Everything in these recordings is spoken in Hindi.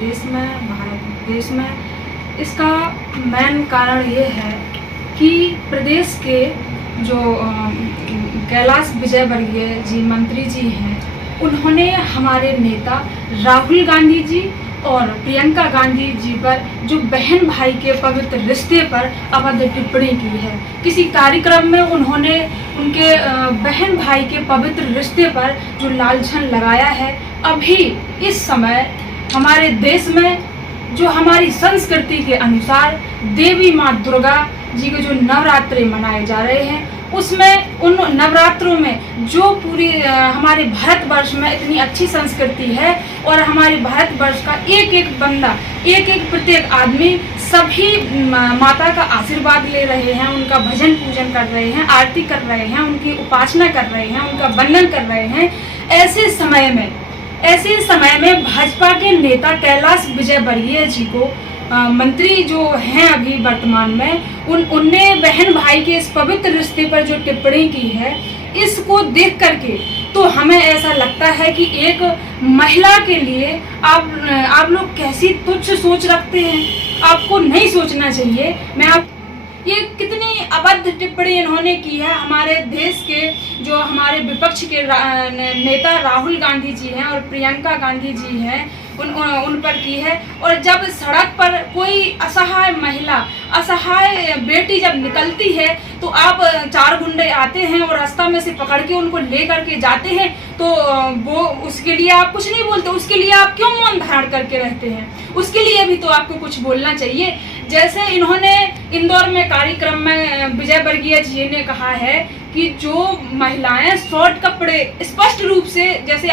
देश में, भारत देश में, इसका मेन कारण ये है कि प्रदेश के जो कैलाश विजयवर्गीय जी मंत्री जी हैं, उन्होंने हमारे नेता राहुल गांधी जी और प्रियंका गांधी जी पर जो बहन भाई के पवित्र रिश्ते पर अभद्र टिप्पणी की है। किसी कार्यक्रम में उन्होंने उनके बहन भाई के पवित्र रिश्ते पर जो लांछन लगाया है। अभी इस समय हमारे देश में जो हमारी संस्कृति के अनुसार देवी माँ दुर्गा जी के जो नवरात्रे मनाए जा रहे हैं, उसमें उन नवरात्रों में जो पूरी हमारे भारतवर्ष में इतनी अच्छी संस्कृति है और हमारे भारतवर्ष का एक एक बंदा, एक एक प्रत्येक आदमी सभी माता का आशीर्वाद ले रहे हैं, उनका भजन पूजन कर रहे हैं, आरती कर रहे हैं, उनकी उपासना कर रहे हैं, उनका वंदन कर रहे हैं। ऐसे समय में भाजपा के नेता कैलाश विजयवर्गीय जी को मंत्री जो हैं अभी वर्तमान में, उनने बहन भाई के इस पवित्र रिश्ते पर जो टिप्पणी की है, इसको देख करके तो हमें ऐसा लगता है कि एक महिला के लिए आप लोग कैसी तुच्छ सोच रखते हैं। आपको नहीं सोचना चाहिए। ये कितनी अभद्र टिप्पणी इन्होंने की है हमारे देश के जो हमारे विपक्ष के नेता राहुल गांधी जी हैं और प्रियंका गांधी जी हैं, उन पर की है। और जब सड़क पर कोई असहाय महिला, असहाय बेटी जब निकलती है तो आप 4 गुंडे आते हैं और रास्ता में से पकड़ के उनको ले करके जाते हैं, तो वो उसके लिए आप कुछ नहीं बोलते। उसके लिए आप क्यों मौन धारण करके रहते हैं? उसके लिए भी तो आपको कुछ बोलना चाहिए। जैसे इन्होंने इंदौर में कार्यक्रम में विजयवर्गीय जी ने कहा है कि जो महिलाएं शॉर्ट कपड़े स्पष्ट रूप से, जैसे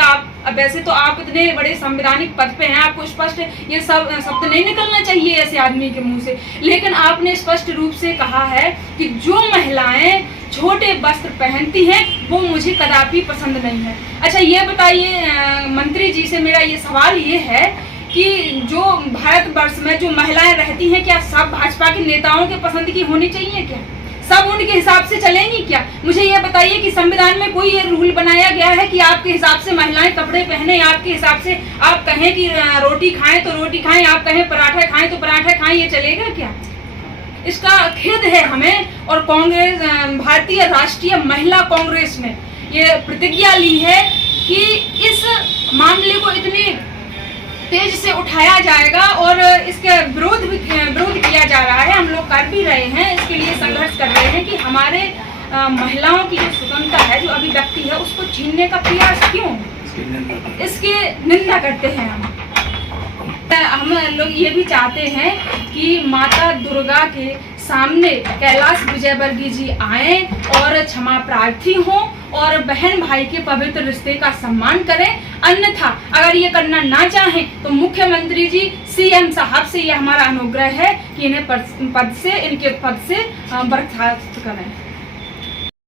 वैसे तो आप इतने बड़े संवैधानिक पद पे हैं, आपको स्पष्ट ये सब शब्द नहीं निकलना चाहिए ऐसे आदमी के मुंह से, लेकिन आपने स्पष्ट रूप से कहा है कि जो महिलाएं छोटे वस्त्र पहनती हैं वो मुझे कदापि पसंद नहीं है। अच्छा, ये बताइए मंत्री जी से मेरा ये सवाल ये है कि जो भारतवर्ष में जो महिलाएं रहती हैं, क्या सब भाजपा के नेताओं के पसंद की होनी चाहिए? क्या सब उनके हिसाब से चलेंगी? क्या मुझे ये बताइए कि संविधान में कोई ये रूल बनाया गया है कि आपके हिसाब से महिलाएं कपड़े पहने, आपके हिसाब से आप कहें कि रोटी खाएं तो रोटी खाएं, आप कहें पराठा खाएं तो पराठा खाएं, ये चलेगा क्या? इसका खेद है हमें। और कांग्रेस, भारतीय राष्ट्रीय महिला कांग्रेस ने ये प्रतिज्ञा ली है कि इस मामले को इतनी तेज से उठाया जाएगा और इसके विरोध किया जा रहा है। हम लोग कर भी रहे हैं, इसके लिए संघर्ष कर रहे हैं कि हमारे महिलाओं की जो स्वतंत्रता है, जो अभिव्यक्ति है, उसको छीनने का प्रयास क्यों? इसकी निंदा करते हैं हम लोग ये भी चाहते हैं कि माता दुर्गा के सामने कैलाश विजयवर्गीय जी आए और क्षमा प्रार्थी हों और बहन भाई के पवित्र रिश्ते का सम्मान करें। अन्यथा अगर ये करना ना चाहें तो मुख्यमंत्री जी सीएम साहब से ये हमारा अनुग्रह है कि इनके पद से बर्खास्त करें।